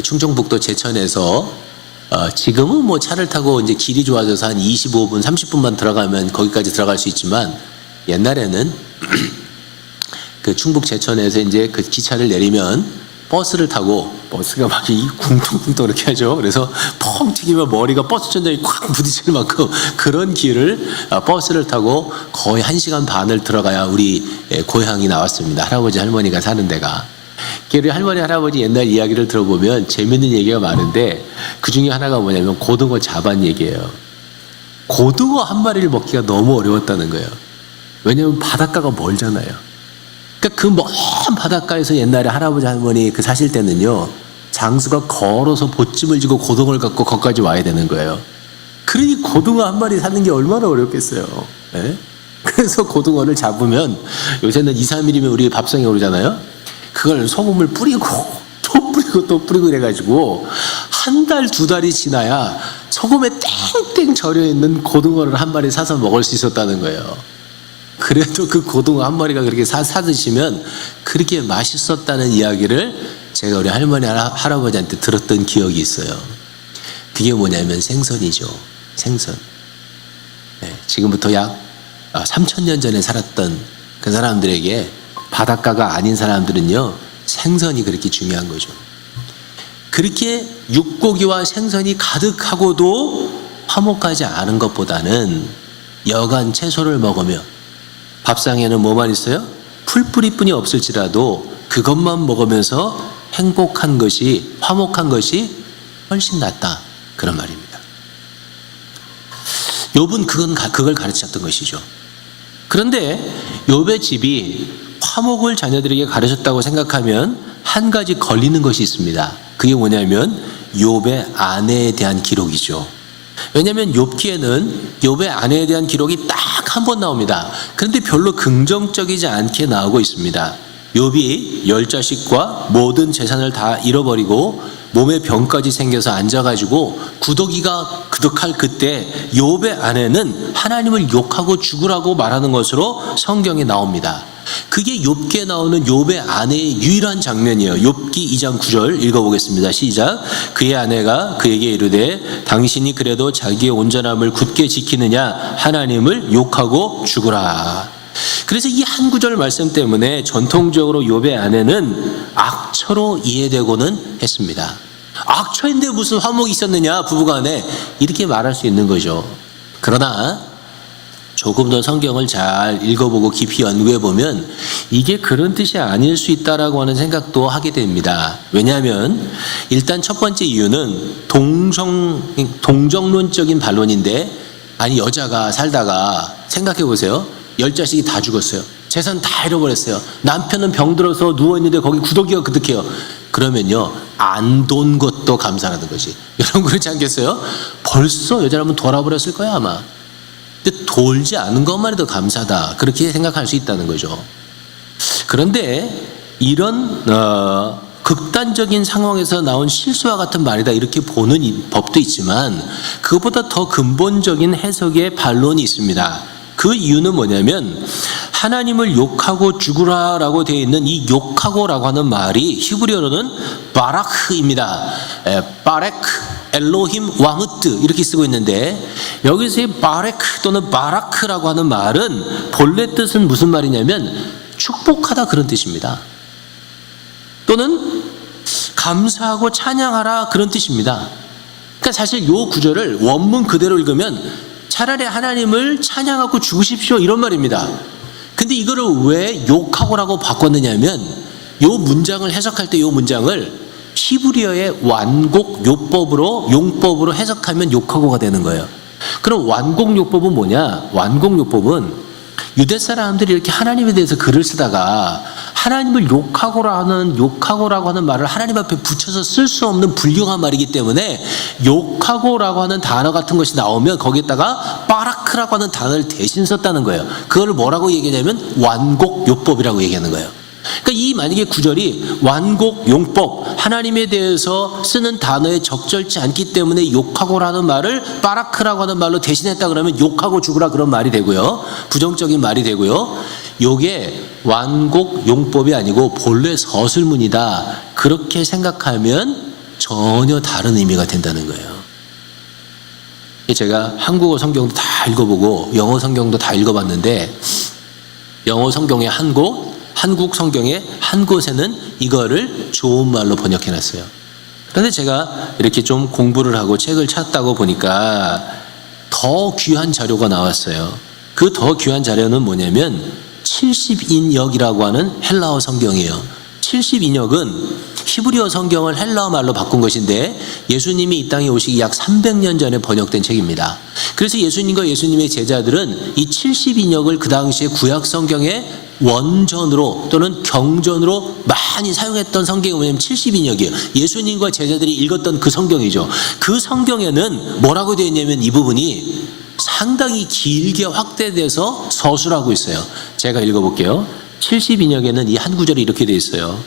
충청북도 제천에서 지금은 뭐 차를 타고 이제 길이 좋아져서 한 25분, 30분만 들어가면 거기까지 들어갈 수 있지만 옛날에는 그 충북 제천에서 이제 그 기차를 내리면 버스를 타고, 버스가 막 쿵퉁쿵퉁 이렇게 하죠. 그래서 펑 튀기면 머리가 버스 천장에 콱 부딪힐 만큼 그런 길을 버스를 타고 거의 1시간 반을 들어가야 우리 고향이 나왔습니다. 할아버지 할머니가 사는 데가. 우리 할머니 할아버지 옛날 이야기를 들어보면 재밌는 얘기가 많은데 그 중에 하나가 뭐냐면 고등어 자반 얘기예요. 고등어 한 마리를 먹기가 너무 어려웠다는 거예요. 왜냐하면 바닷가가 멀잖아요. 그러니까 그 먼 바닷가에서 옛날에 할아버지 할머니 그 사실 때는요, 장수가 걸어서 보찜을 지고 고등어를 갖고 거기까지 와야 되는 거예요. 그러니 고등어 한 마리 사는 게 얼마나 어렵겠어요. 네? 그래서 고등어를 잡으면, 요새는 2, 3일이면 우리 밥상에 오르잖아요. 그걸 소금을 뿌리고 또 뿌리고 또 뿌리고 이래가지고 한 달, 2달이 지나야 소금에 땡땡 절여있는 고등어를 한 마리 사서 먹을 수 있었다는 거예요. 그래도 그 고등어 한 마리가 그렇게 사 드시면 그렇게 맛있었다는 이야기를 제가 우리 할머니 할아버지한테 들었던 기억이 있어요. 그게 뭐냐면 생선이죠. 생선. 네, 지금부터 약 3,000년 전에 살았던 그 사람들에게, 바닷가가 아닌 사람들은요, 생선이 그렇게 중요한 거죠. 그렇게 육고기와 생선이 가득하고도 화목하지 않은 것보다는 여간 채소를 먹으며, 밥상에는 뭐만 있어요? 풀뿌리뿐이 없을지라도 그것만 먹으면서 행복한 것이, 화목한 것이 훨씬 낫다, 그런 말입니다. 욥은 그걸 가르쳤던 것이죠. 그런데 욥의 집이 화목을 자녀들에게 가르쳤다고 생각하면 한 가지 걸리는 것이 있습니다. 그게 뭐냐면 욥의 아내에 대한 기록이죠. 왜냐하면 욥기에는 욥의 아내에 대한 기록이 딱 한 번 나옵니다. 그런데 별로 긍정적이지 않게 나오고 있습니다. 욥이 10자식과 모든 재산을 다 잃어버리고 몸에 병까지 생겨서 앉아가지고 구더기가 그득할 그때 욥의 아내는 하나님을 욕하고 죽으라고 말하는 것으로 성경에 나옵니다. 그게 욥기에 나오는 욥의 아내의 유일한 장면이에요. 욥기 2장 9절 읽어보겠습니다. 시작. 그의 아내가 그에게 이르되 당신이 그래도 자기의 온전함을 굳게 지키느냐 하나님을 욕하고 죽으라. 그래서 이 한 구절 말씀 때문에 전통적으로 욥의 아내는 악처로 이해되고는 했습니다. 악처인데 무슨 화목이 있었느냐 부부간에, 이렇게 말할 수 있는 거죠. 그러나 조금 더 성경을 잘 읽어보고 깊이 연구해보면 이게 그런 뜻이 아닐 수 있다라고 하는 생각도 하게 됩니다. 왜냐하면 일단 첫 번째 이유는 동정론적인 반론인데, 아니 여자가 살다가 생각해보세요. 10자식이 다 죽었어요. 재산 다 잃어버렸어요. 남편은 병들어서 누워있는데 거기 구더기가 그득해요. 그러면요, 안 돈 것도 감사하는 거지. 여러분 그렇지 않겠어요? 벌써 여자라면 돌아버렸을 거야 아마. 근데 돌지 않은 것만이 더 감사하다, 그렇게 생각할 수 있다는 거죠. 그런데 이런 극단적인 상황에서 나온 실수와 같은 말이다, 이렇게 보는 법도 있지만 그것보다 더 근본적인 해석의 반론이 있습니다. 그 이유는 뭐냐면 하나님을 욕하고 죽으라라고 되어 있는 이 욕하고라고 하는 말이 히브리어로는 바라크입니다. 바레크, 엘로힘 와흐트 이렇게 쓰고 있는데, 여기서의 바레크 또는 바라크라고 하는 말은 본래 뜻은 무슨 말이냐면 축복하다, 그런 뜻입니다. 또는 감사하고 찬양하라, 그런 뜻입니다. 그러니까 사실 이 구절을 원문 그대로 읽으면 차라리 하나님을 찬양하고 죽으십시오, 이런 말입니다. 근데 이거를 왜 욕하고라고 바꿨느냐면, 이 문장을 해석할 때 이 문장을 히브리어의 완곡 용법으로 해석하면 욕하고가 되는 거예요. 그럼 완곡 용법은 뭐냐? 완곡 용법은 유대 사람들이 이렇게 하나님에 대해서 글을 쓰다가 하나님을 욕하고라고 하는 말을 하나님 앞에 붙여서 쓸 수 없는 불경한 말이기 때문에 욕하고라고 하는 단어 같은 것이 나오면 거기에다가 바라크라고 하는 단어를 대신 썼다는 거예요. 그걸 뭐라고 얘기하냐면 완곡 용법이라고 얘기하는 거예요. 그러니까 이 만약에 구절이 완곡 용법, 하나님에 대해서 쓰는 단어에 적절치 않기 때문에 욕하고라는 말을 바라크라고 하는 말로 대신했다 그러면 욕하고 죽으라, 그런 말이 되고요. 부정적인 말이 되고요. 요게 완곡 용법이 아니고 본래 서술문이다, 그렇게 생각하면 전혀 다른 의미가 된다는 거예요. 제가 한국어 성경도 다 읽어보고 영어 성경도 다 읽어봤는데, 영어 성경의 한국 성경의 한 곳에는 이거를 좋은 말로 번역해놨어요. 그런데 제가 이렇게 좀 공부를 하고 책을 찾다고 보니까 더 귀한 자료가 나왔어요. 그 더 귀한 자료는 뭐냐면 70인역이라고 하는 헬라어 성경이에요. 70인역은 히브리어 성경을 헬라어 말로 바꾼 것인데 예수님이 이 땅에 오시기 약 300년 전에 번역된 책입니다. 그래서 예수님과 예수님의 제자들은 이 70인역을 그 당시에 구약 성경의 원전으로 또는 경전으로 많이 사용했던 성경이 뭐냐면 70인역이에요. 예수님과 제자들이 읽었던 그 성경이죠. 그 성경에는 뭐라고 되어 있냐면 이 부분이 상당히 길게 확대돼서 서술하고 있어요. 제가 읽어볼게요. 70인역에는 이 한 구절이 이렇게 되어 있어요.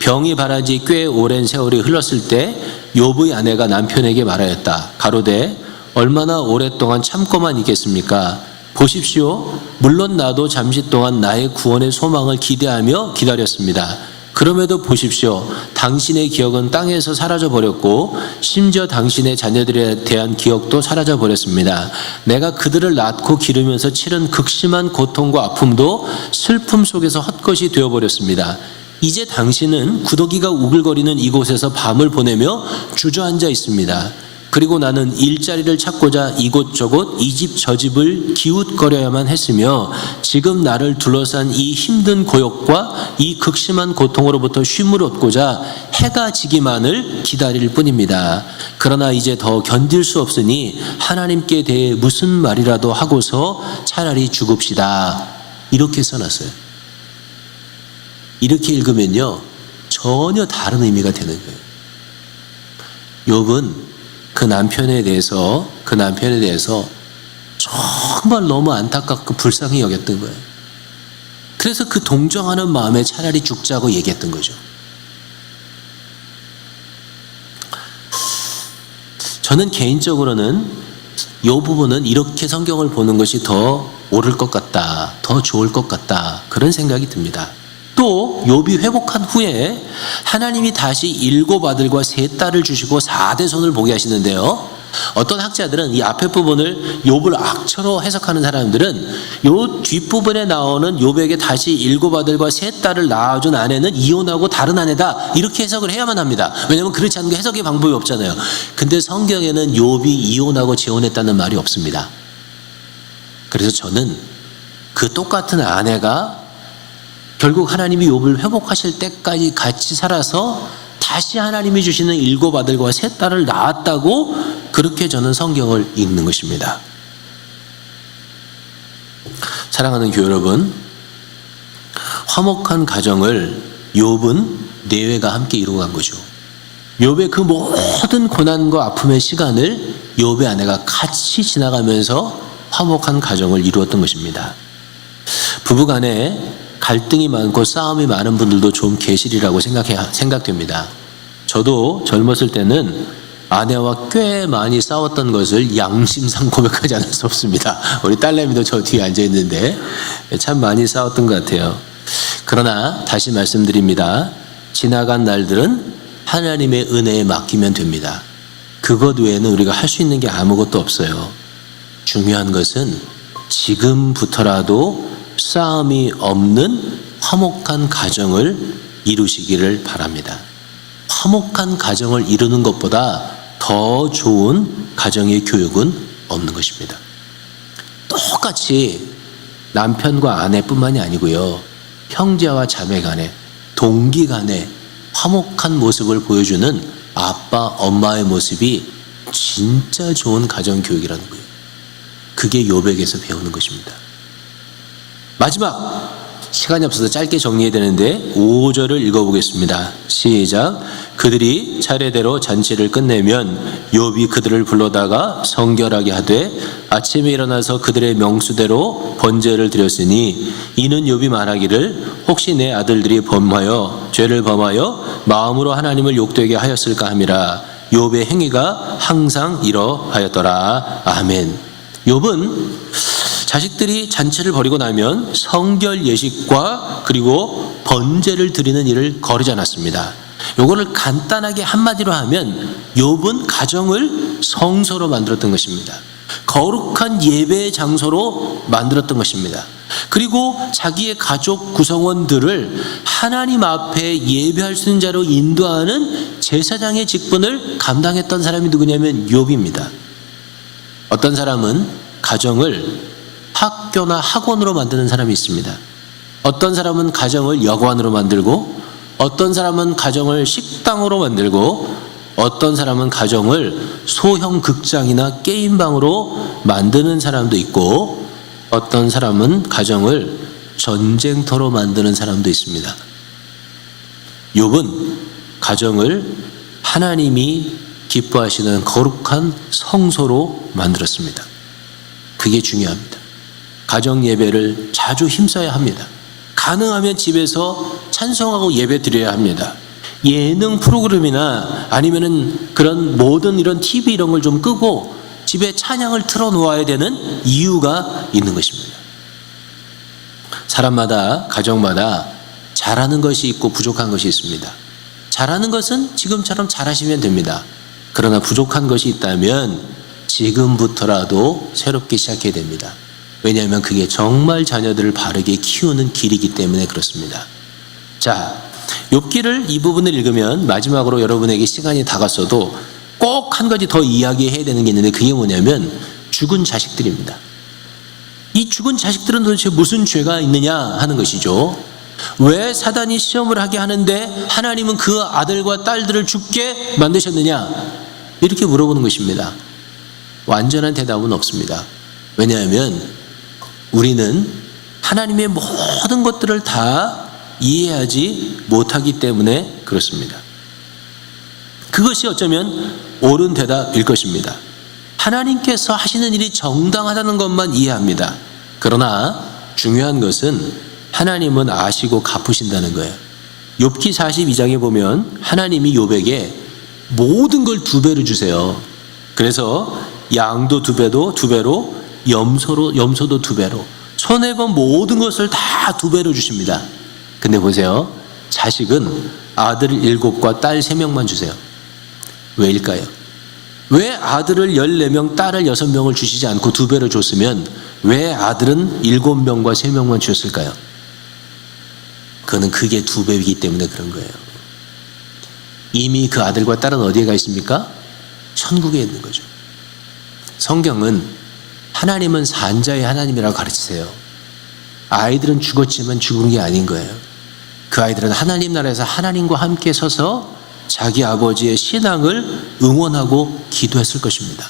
병이 발아지 꽤 오랜 세월이 흘렀을 때 욥의 아내가 남편에게 말하였다. 가로되 얼마나 오랫동안 참고만 있겠습니까? 보십시오. 물론 나도 잠시 동안 나의 구원의 소망을 기대하며 기다렸습니다. 그럼에도 보십시오. 당신의 기억은 땅에서 사라져 버렸고 심지어 당신의 자녀들에 대한 기억도 사라져 버렸습니다. 내가 그들을 낳고 기르면서 치른 극심한 고통과 아픔도 슬픔 속에서 헛것이 되어버렸습니다. 이제 당신은 구더기가 우글거리는 이곳에서 밤을 보내며 주저앉아 있습니다. 그리고 나는 일자리를 찾고자 이곳저곳 이 집 저 집을 기웃거려야만 했으며 지금 나를 둘러싼 이 힘든 고역과 이 극심한 고통으로부터 쉼을 얻고자 해가 지기만을 기다릴 뿐입니다. 그러나 이제 더 견딜 수 없으니 하나님께 대해 무슨 말이라도 하고서 차라리 죽읍시다. 이렇게 써놨어요. 이렇게 읽으면요 전혀 다른 의미가 되는 거예요. 욥은 그 남편에 대해서 정말 너무 안타깝고 불쌍히 여겼던 거예요. 그래서 그 동정하는 마음에 차라리 죽자고 얘기했던 거죠. 저는 개인적으로는 이 부분은 이렇게 성경을 보는 것이 더 옳을 것 같다, 더 좋을 것 같다, 그런 생각이 듭니다. 또 욥이 회복한 후에 하나님이 다시 7 아들과 3 딸을 주시고 4대손을 보게 하시는데요, 어떤 학자들은 이 앞에 부분을 욥을 악처로 해석하는 사람들은 요 뒷부분에 나오는 욥에게 다시 7 아들과 3 딸을 낳아준 아내는 이혼하고 다른 아내다, 이렇게 해석을 해야만 합니다. 왜냐하면 그렇지 않은 게 해석의 방법이 없잖아요. 근데 성경에는 욥이 이혼하고 재혼했다는 말이 없습니다. 그래서 저는 그 똑같은 아내가 결국 하나님이 욥을 회복하실 때까지 같이 살아서 다시 하나님이 주시는 7 아들과 3 딸을 낳았다고, 그렇게 저는 성경을 읽는 것입니다. 사랑하는 교회 여러분, 화목한 가정을 욥은 내외가 함께 이루어간 거죠. 욥의 그 모든 고난과 아픔의 시간을 욥의 아내가 같이 지나가면서 화목한 가정을 이루었던 것입니다. 부부간에 갈등이 많고 싸움이 많은 분들도 좀 계시리라고 생각됩니다. 저도 젊었을 때는 아내와 꽤 많이 싸웠던 것을 양심상 고백하지 않을 수 없습니다. 우리 딸내미도 저 뒤에 앉아 있는데 참 많이 싸웠던 것 같아요. 그러나 다시 말씀드립니다. 지나간 날들은 하나님의 은혜에 맡기면 됩니다. 그것 외에는 우리가 할 수 있는 게 아무것도 없어요. 중요한 것은 지금부터라도 싸움이 없는 화목한 가정을 이루시기를 바랍니다. 화목한 가정을 이루는 것보다 더 좋은 가정의 교육은 없는 것입니다. 똑같이 남편과 아내뿐만이 아니고요, 형제와 자매 간에, 동기 간에 화목한 모습을 보여주는 아빠, 엄마의 모습이 진짜 좋은 가정 교육이라는 거예요. 그게 욥에게서 배우는 것입니다. 마지막, 시간이 없어서 짧게 정리해야 되는데 5절을 읽어보겠습니다. 시작. 그들이 차례대로 잔치를 끝내면 욥이 그들을 불러다가 성결하게 하되 아침에 일어나서 그들의 명수대로 번제를 드렸으니, 이는 욥이 말하기를 혹시 내 아들들이 죄를 범하여 마음으로 하나님을 욕되게 하였을까 함이라. 욥의 행위가 항상 이러하였더라. 아멘. 욥은 자식들이 잔치를 벌이고 나면 성결 예식과 그리고 번제를 드리는 일을 거르지 않았습니다. 요거를 간단하게 한마디로 하면 욥은 가정을 성소로 만들었던 것입니다. 거룩한 예배의 장소로 만들었던 것입니다. 그리고 자기의 가족 구성원들을 하나님 앞에 예배할 수 있는 자로 인도하는 제사장의 직분을 감당했던 사람이 누구냐면 욥입니다. 어떤 사람은 가정을 학교나 학원으로 만드는 사람이 있습니다. 어떤 사람은 가정을 여관으로 만들고, 어떤 사람은 가정을 식당으로 만들고, 어떤 사람은 가정을 소형 극장이나 게임방으로 만드는 사람도 있고, 어떤 사람은 가정을 전쟁터로 만드는 사람도 있습니다. 욥은 가정을 하나님이 기뻐하시는 거룩한 성소로 만들었습니다. 그게 중요합니다. 가정 예배를 자주 힘써야 합니다. 가능하면 집에서 찬송하고 예배 드려야 합니다. 예능 프로그램이나 아니면은 그런 모든 이런 TV 이런 걸 좀 끄고 집에 찬양을 틀어 놓아야 되는 이유가 있는 것입니다. 사람마다, 가정마다 잘하는 것이 있고 부족한 것이 있습니다. 잘하는 것은 지금처럼 잘하시면 됩니다. 그러나 부족한 것이 있다면 지금부터라도 새롭게 시작해야 됩니다. 왜냐하면 그게 정말 자녀들을 바르게 키우는 길이기 때문에 그렇습니다. 자, 욥기를 이 부분을 읽으면 마지막으로 여러분에게 시간이 다갔어도 꼭 한 가지 더 이야기해야 되는 게 있는데, 그게 뭐냐면 죽은 자식들입니다. 이 죽은 자식들은 도대체 무슨 죄가 있느냐 하는 것이죠. 왜 사단이 시험을 하게 하는데 하나님은 그 아들과 딸들을 죽게 만드셨느냐, 이렇게 물어보는 것입니다. 완전한 대답은 없습니다. 왜냐하면 우리는 하나님의 모든 것들을 다 이해하지 못하기 때문에 그렇습니다. 그것이 어쩌면 옳은 대답일 것입니다. 하나님께서 하시는 일이 정당하다는 것만 이해합니다. 그러나 중요한 것은 하나님은 아시고 갚으신다는 거예요. 욥기 42장에 보면 하나님이 욥에게 모든 걸 2배로 주세요. 그래서 양도 두 배로, 염소도 두 배로, 손해 본 모든 것을 다 두 배로 주십니다. 근데 보세요. 자식은 아들 7과 딸 3명만 주세요. 왜일까요? 왜 아들을 14명, 딸을 6명을 주시지 않고 두 배로 줬으면 왜 아들은 7명과 3명만 주셨을까요? 그거는 그게 두 배이기 때문에 그런 거예요. 이미 그 아들과 딸은 어디에 가 있습니까? 천국에 있는 거죠. 성경은 하나님은 산자의 하나님이라고 가르치세요. 아이들은 죽었지만 죽은 게 아닌 거예요. 그 아이들은 하나님 나라에서 하나님과 함께 서서 자기 아버지의 신앙을 응원하고 기도했을 것입니다.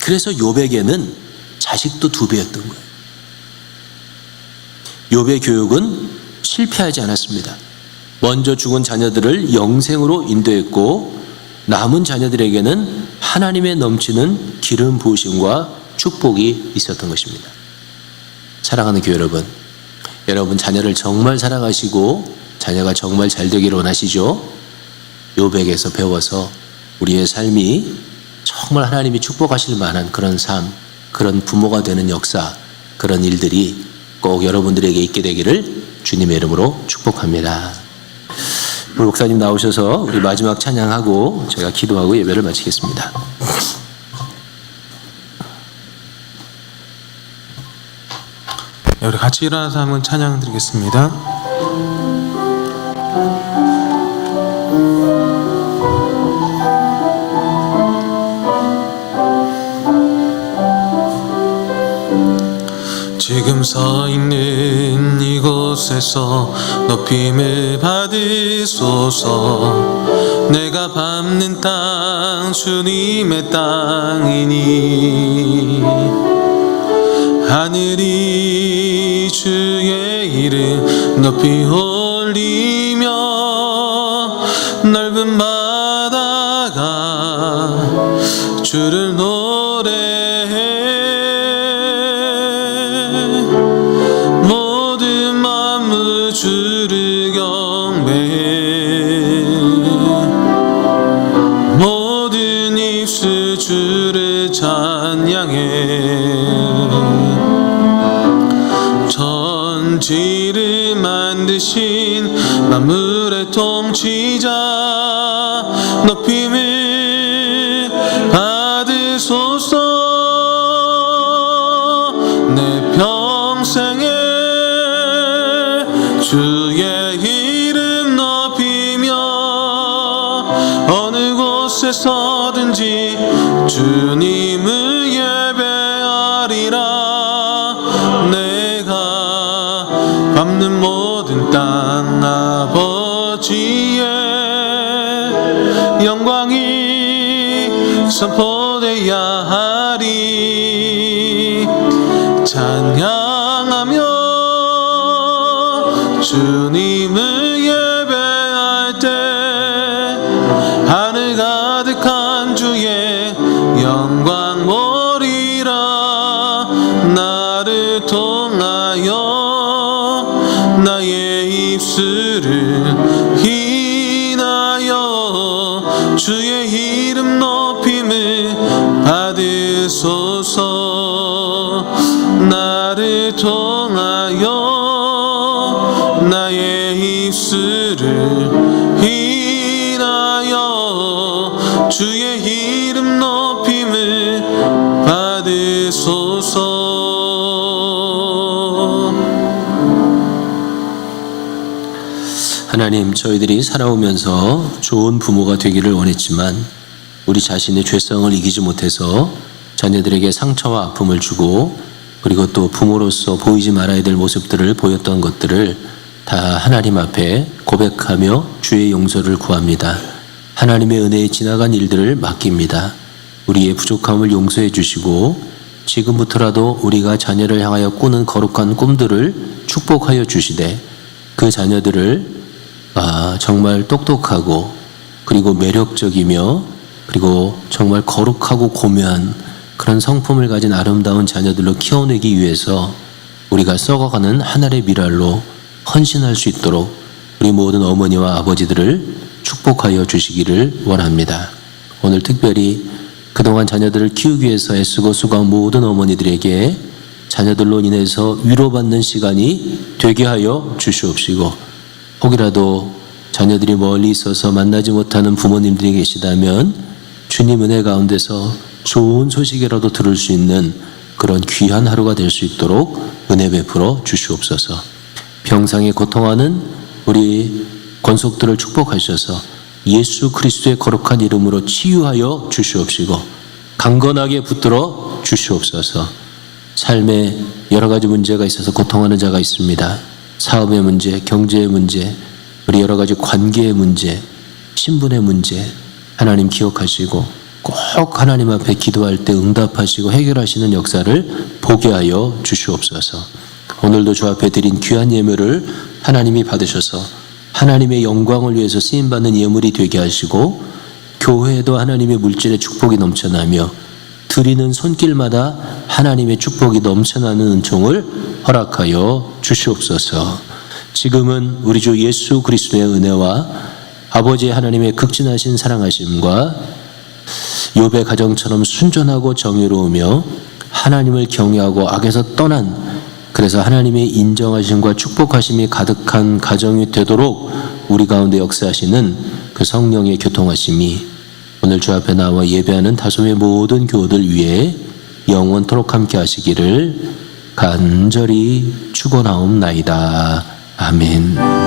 그래서 욥에게는 자식도 두 배였던 거예요. 욥의 교육은 실패하지 않았습니다. 먼저 죽은 자녀들을 영생으로 인도했고 남은 자녀들에게는 하나님의 넘치는 기름 부으심과 축복이 있었던 것입니다. 사랑하는 교회 여러분, 여러분 자녀를 정말 사랑하시고 자녀가 정말 잘 되기를 원하시죠? 욥에게서 배워서 우리의 삶이 정말 하나님이 축복하실 만한 그런 삶, 그런 부모가 되는 역사, 그런 일들이 꼭 여러분들에게 있게 되기를 주님의 이름으로 축복합니다. 우리 목사님 나오셔서 우리 마지막 찬양하고 제가 기도하고 예배를 마치겠습니다. 네, 우리 같이 일어나서 한번 찬양 드리겠습니다. 지금 서 있는 이곳에서 높임을 받으소서. 내가 밟는 땅 주님의 땅이니 하늘이 주의 이름 높이 올리며 넓은 바다가 주를 노래해. 모든 만물 주를 경배해. 모든 입술 주를 찬양해. 천지를 만드신 만물의 통치자 높임을 받으소서. 내 평생에 주의 이름 높이며 어느 곳에서든지 주님을 예배하리라. 밟는 모든 땅 아버지의 영광이 선포되어야 하리. 찬양하며 주님을 예배할 때 하늘 가득한 주의 영광 보리라. 나를 통하여 나의 입술을 인하여 주의 이름 높임을 받으소서. 나를 통하여 나의 입술을 인하여 주의 이름 높임을 받으소서. 하나님, 저희들이 살아오면서 좋은 부모가 되기를 원했지만 우리 자신의 죄성을 이기지 못해서 자녀들에게 상처와 아픔을 주고 그리고 또 부모로서 보이지 말아야 될 모습들을 보였던 것들을 다 하나님 앞에 고백하며 주의 용서를 구합니다. 하나님의 은혜에 지나간 일들을 맡깁니다. 우리의 부족함을 용서해 주시고 지금부터라도 우리가 자녀를 향하여 꾸는 거룩한 꿈들을 축복하여 주시되 그 자녀들을 정말 똑똑하고 그리고 매력적이며 그리고 정말 거룩하고 고묘한 그런 성품을 가진 아름다운 자녀들로 키워내기 위해서 우리가 썩어가는 하늘의 미랄로 헌신할 수 있도록 우리 모든 어머니와 아버지들을 축복하여 주시기를 원합니다. 오늘 특별히 그동안 자녀들을 키우기 위해서 애쓰고 수고한 모든 어머니들에게 자녀들로 인해서 위로받는 시간이 되게 하여 주시옵시고, 혹이라도 자녀들이 멀리 있어서 만나지 못하는 부모님들이 계시다면 주님 은혜 가운데서 좋은 소식이라도 들을 수 있는 그런 귀한 하루가 될 수 있도록 은혜 베풀어 주시옵소서. 병상에 고통하는 우리 권속들을 축복하셔서 예수 그리스도의 거룩한 이름으로 치유하여 주시옵시고 강건하게 붙들어 주시옵소서. 삶에 여러 가지 문제가 있어서 고통하는 자가 있습니다. 사업의 문제, 경제의 문제, 우리 여러 가지 관계의 문제, 신분의 문제, 하나님 기억하시고 꼭 하나님 앞에 기도할 때 응답하시고 해결하시는 역사를 보게 하여 주시옵소서. 오늘도 주 앞에 드린 귀한 예물을 하나님이 받으셔서 하나님의 영광을 위해서 쓰임받는 예물이 되게 하시고, 교회에도 하나님의 물질의 축복이 넘쳐나며 드리는 손길마다 하나님의 축복이 넘쳐나는 은총을 허락하여 주시옵소서. 지금은 우리 주 예수 그리스도의 은혜와 아버지 하나님의 극진하신 사랑하심과 욥의 가정처럼 순전하고 정의로우며 하나님을 경외하고 악에서 떠난, 그래서 하나님의 인정하심과 축복하심이 가득한 가정이 되도록 우리 가운데 역사하시는 그 성령의 교통하심이 오늘 주 앞에 나와 예배하는 다솜의 모든 교우들 위해 영원토록 함께 하시기를 간절히 축원하옵나이다. 아멘.